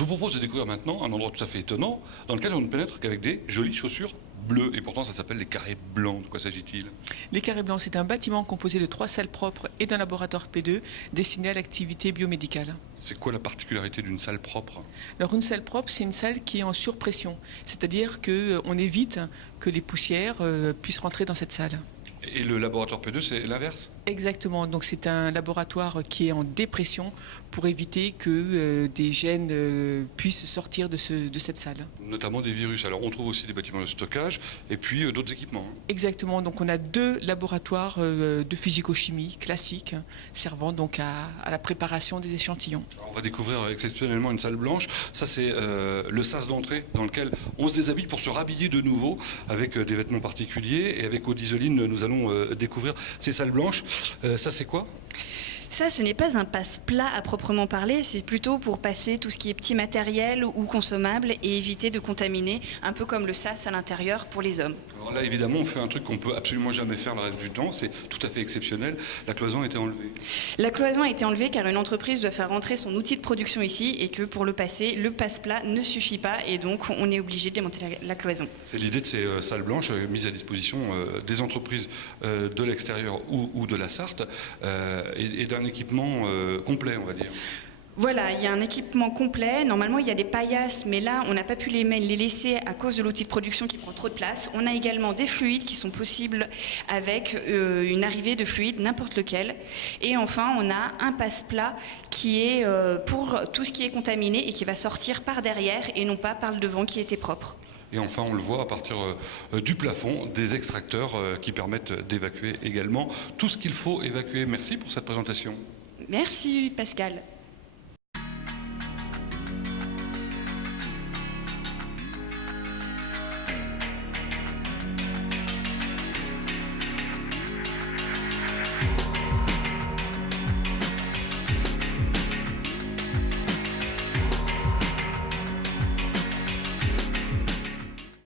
Je vous propose de découvrir maintenant un endroit tout à fait étonnant dans lequel on ne pénètre qu'avec des jolies chaussures bleues. Et pourtant, ça s'appelle les carrés blancs. De quoi s'agit-il? Les carrés blancs, c'est un bâtiment composé de 3 salles propres et d'un laboratoire P2 destiné à l'activité biomédicale. C'est quoi la particularité d'une salle propre? Alors une salle propre, c'est une salle qui est en surpression, c'est-à-dire qu'on évite que les poussières puissent rentrer dans cette salle. Et le laboratoire P2, c'est l'inverse? Exactement, donc c'est un laboratoire qui est en dépression pour éviter que des gènes puissent sortir de cette salle. Notamment des virus. Alors on trouve aussi des bâtiments de stockage et puis d'autres équipements. Exactement, donc on a 2 laboratoires de physico-chimie classiques servant donc à la préparation des échantillons. Alors, on va découvrir exceptionnellement une salle blanche. Ça c'est le sas d'entrée dans lequel on se déshabille pour se rhabiller de nouveau avec des vêtements particuliers. Et avec Aude Isoline, nous allons découvrir ces salles blanches. Ça c'est quoi? Ça, ce n'est pas un passe-plat à proprement parler, c'est plutôt pour passer tout ce qui est petit matériel ou consommable et éviter de contaminer, un peu comme le sas à l'intérieur pour les hommes. Alors là, évidemment, on fait un truc qu'on peut absolument jamais faire le reste du temps. C'est tout à fait exceptionnel. La cloison a été enlevée. La cloison a été enlevée car une entreprise doit faire rentrer son outil de production ici et que pour le passer, le passe-plat ne suffit pas et donc on est obligé de démonter la cloison. C'est l'idée de ces salles blanches mises à disposition des entreprises de l'extérieur ou de la Sarthe et d'un équipement complet, on va dire. Voilà, il y a un équipement complet. Normalement, il y a des paillasses, mais là, on n'a pas pu les laisser à cause de l'outil de production qui prend trop de place. On a également des fluides qui sont possibles avec une arrivée de fluide, n'importe lequel. Et enfin, on a un passe-plat qui est pour tout ce qui est contaminé et qui va sortir par derrière et non pas par le devant qui était propre. Et enfin, on le voit à partir du plafond, des extracteurs qui permettent d'évacuer également tout ce qu'il faut évacuer. Merci pour cette présentation. Merci Pascal.